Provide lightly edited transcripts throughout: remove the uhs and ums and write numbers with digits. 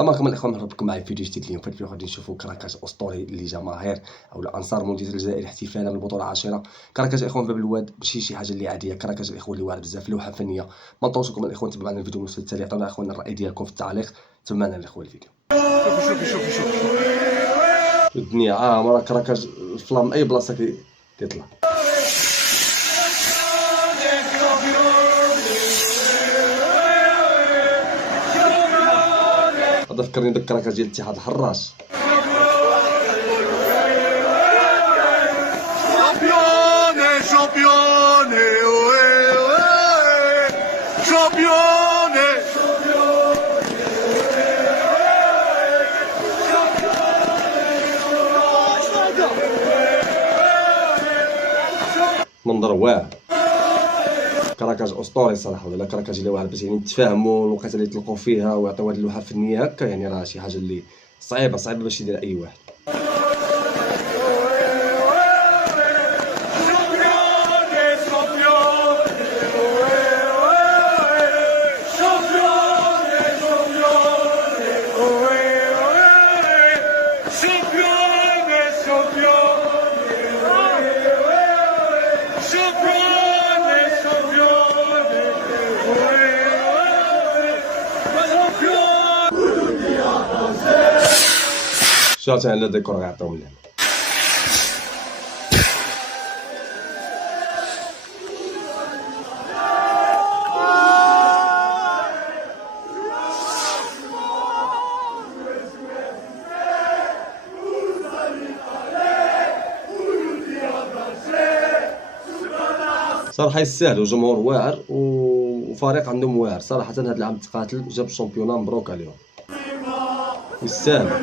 السلام عليكم الاخوان، مرحبا بكم معايا في فيديو جديد. اليوم في الفيديو غادي نشوفوا كراكاج اسطوري لجماهير او الانصار منتزه الجزائر احتفالا بالبطوله العاشره. كراكاج الاخوان باب الواد ماشي شي حاجه اللي عاديه، كراكاج الاخوان اللي واعر بزاف، لوحه فنيه. ما نطولوكم الاخوان، تبعوا معنا الفيديو المسلسل التالي، عطونا اخوان الراي ديالكم في التعليق. تبعوا معنا الاخوان الفيديو. شوفي الدنيا عامره، كراكاج الفلام اي بلاصه كيطلع. هذا فكرني داك كراكاج ديال اتحاد الحراش. Campione, campione. منظر واعر، كراكاج اسطوري صراحه. ولا كراكاج اللي واعر باش يعني نتفاهموا الوقيته اللي يطلقوا فيها ويعطيو هاد اللوحه الفنيه هكا، يعني راه شي حاجه اللي صعيبه باش يدير اي واحد. شاتي على ديكور غيعطيهم لنا. صراحه يستاهلوا، جمهور واعر وفريق عندهم واعر صراحه. هذا العام تقاتل جاب الشامبيون، مبروك عليهم، يستاهلوا.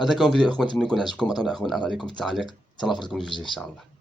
هذا كان فيديو اخوان، نتمنى يكون عجبكم. عطونا اخوان ارائكم في التعليق. تنافركم في الفيديو ان شاء الله.